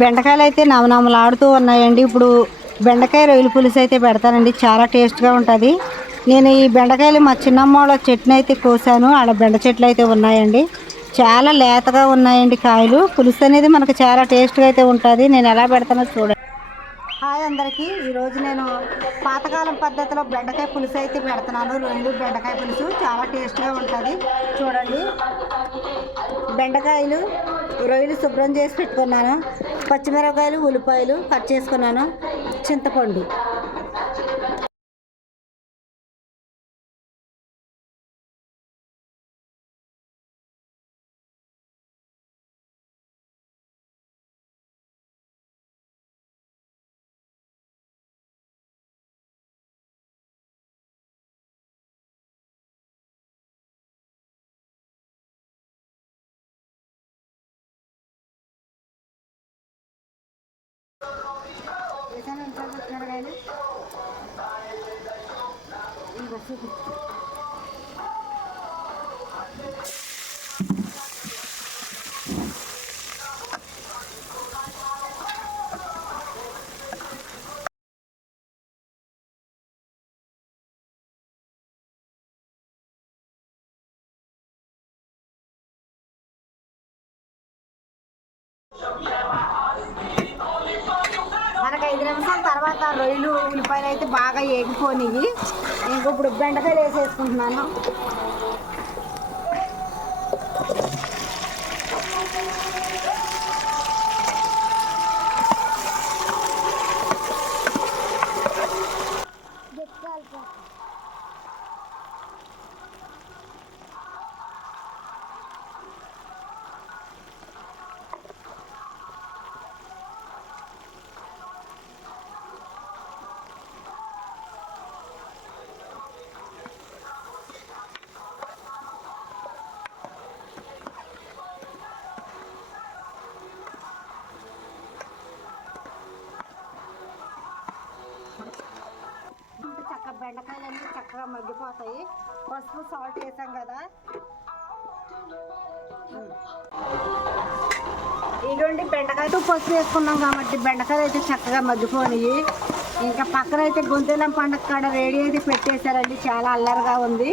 బెండకాయలు అయితే నవనవలాడుతూ ఉన్నాయండి. ఇప్పుడు బెండకాయ రొయ్యల పులుసు అయితే పెడతానండి. చాలా టేస్ట్గా ఉంటుంది. నేను ఈ బెండకాయలు మా చిన్నమ్మ వాళ్ళ చెట్టుని అయితే కోసాను. ఆడ బెండ చెట్లు అయితే ఉన్నాయండి. చాలా లేతగా ఉన్నాయండి కాయలు. పులుసు అనేది మనకు చాలా టేస్ట్గా అయితే ఉంటుంది. నేను ఎలా పెడతానో చూడండి. హాయ్ అందరికీ. ఈరోజు నేను పాతకాలం పద్ధతిలో బెండకాయ పులుసు అయితే పెడుతున్నాను. రొయ్యలు బెండకాయ పులుసు చాలా టేస్ట్గా ఉంటుంది. చూడండి, బెండకాయలు రొయ్యలు శుభ్రం చేసి పెట్టుకున్నాను. పచ్చిమిరపకాయలు ఉల్లిపాయలు కట్ చేసుకున్నాను. చింతపండు. మనకు 5 నిమిషాల తర్వాత రొయ్యలు ఉల్లిపాయలు అయితే బాగా ఏగిపోయినాయి. ఇంక ఇప్పుడు బెండకాయలు వేసేసుకుంటున్నాను. బెండకాయలన్నీ చక్కగా మగ్గిపోతాయి. పసుపు సాల్ట్ వేసాం కదా. ఇటువంటి బెండకాయలు పసుపు వేసుకున్నాం కాబట్టి బెండకాయలు అయితే చక్కగా మగ్గిపోయినాయి. ఇంకా పక్కన అయితే గొంతెలం పండుగ కాడ రెడీ అయితే పెట్టేశారండి. చాలా అల్లరిగా ఉంది.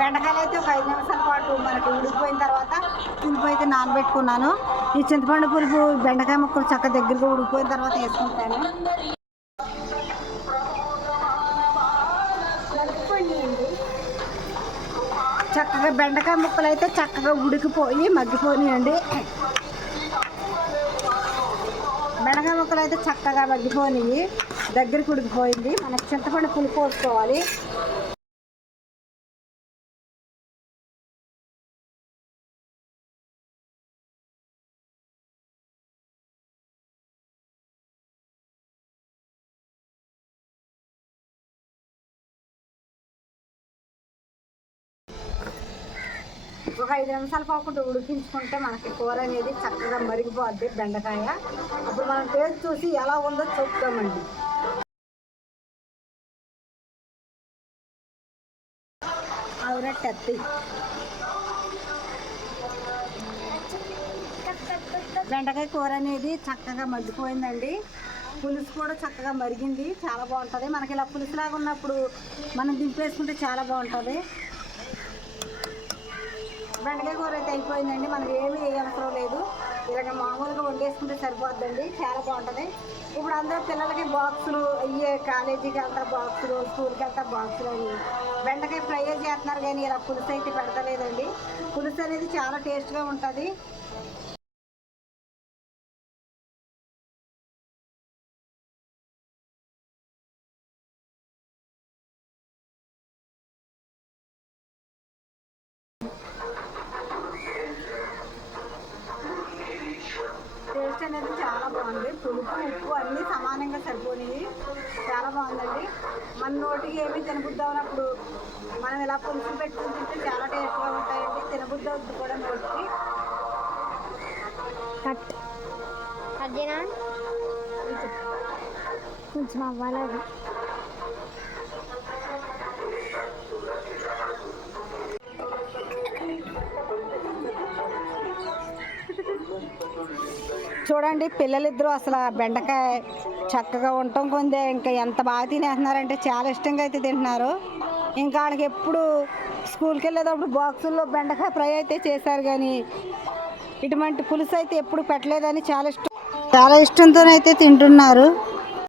బెండకాయలు అయితే ఒక 5 నిమిషాల పాటు మనకి ఉడికిపోయిన తర్వాత పులుపు అయితే నానబెట్టుకున్నాను. ఈ చింతపండు పులుపు బెండకాయ ముక్కలు చక్క దగ్గరగా ఉడికిపోయిన తర్వాత వేసుకుంటాను. చక్కగా బెండకాయ ముక్కలు అయితే చక్కగా ఉడికిపోయి మగ్గిపోయినాయండి. బెండకాయ ముక్కలు అయితే చక్కగా మగ్గిపోయినాయి. దగ్గరికి ఉడికిపోయింది. మనకి చింతపండు పులుపు పోసుకోవాలి. ఒక 5 నిమిషాలు పోకుండా ఉడికించుకుంటే మనకి కూర అనేది చక్కగా మరిగిపోద్ది బెండకాయ. అప్పుడు మనం టేస్ట్ చూసి ఎలా ఉందో చూపుతామండి. అవునట్టు బెండకాయ కూర అనేది చక్కగా మగ్గిపోయిందండి. పులుసు కూడా చక్కగా మరిగింది. చాలా బాగుంటుంది. మనకి ఇలా పులుసులాగా ఉన్నప్పుడు మనం దింపేసుకుంటే చాలా బాగుంటుంది. బెండకాయ కూర అయితే అయిపోయిందండి. మనకి ఏమీ అవసరం లేదు. ఇలాగ మామూలుగా వండేసుకుంటే సరిపోద్దండి. చాలా బాగుంటుంది. ఇప్పుడు అందరూ పిల్లలకి బాక్సులు అయ్యే కాలేజీకి వెళ్తా బాక్సులు, స్కూల్కి వెళ్తా బాక్సులు అవి బెండకాయ ఫ్రై చేస్తున్నారు. కానీ ఇలా పులుసు అయితే పెడతలేదండి. పులుసు అనేది చాలా టేస్ట్గా ఉంటుంది. మన నోటికి ఏమీ తినబుద్ధి అవునప్పుడు మనం ఇలా పులుసు పెట్టుకుని తింటే చాలా టేస్ట్గా ఉంటాయండి. తినబుద్ధి అవుతుంది కూడా నోటికి. కొంచెం అవ్వాలి. చూడండి పిల్లలిద్దరూ అసలు ఆ బెండకాయ చక్కగా ఉండటం కొందే ఇంకా ఎంత బాగా తినేస్తున్నారంటే చాలా ఇష్టంగా అయితే తింటున్నారు. ఇంకా వాళ్ళకి ఎప్పుడు స్కూల్కి వెళ్ళేటప్పుడు బాక్సుల్లో బెండకాయ ఫ్రై అయితే చేశారు, కానీ ఇటువంటి పులుసు అయితే ఎప్పుడు పెట్టలేదని చాలా ఇష్టంతోనైతే తింటున్నారు.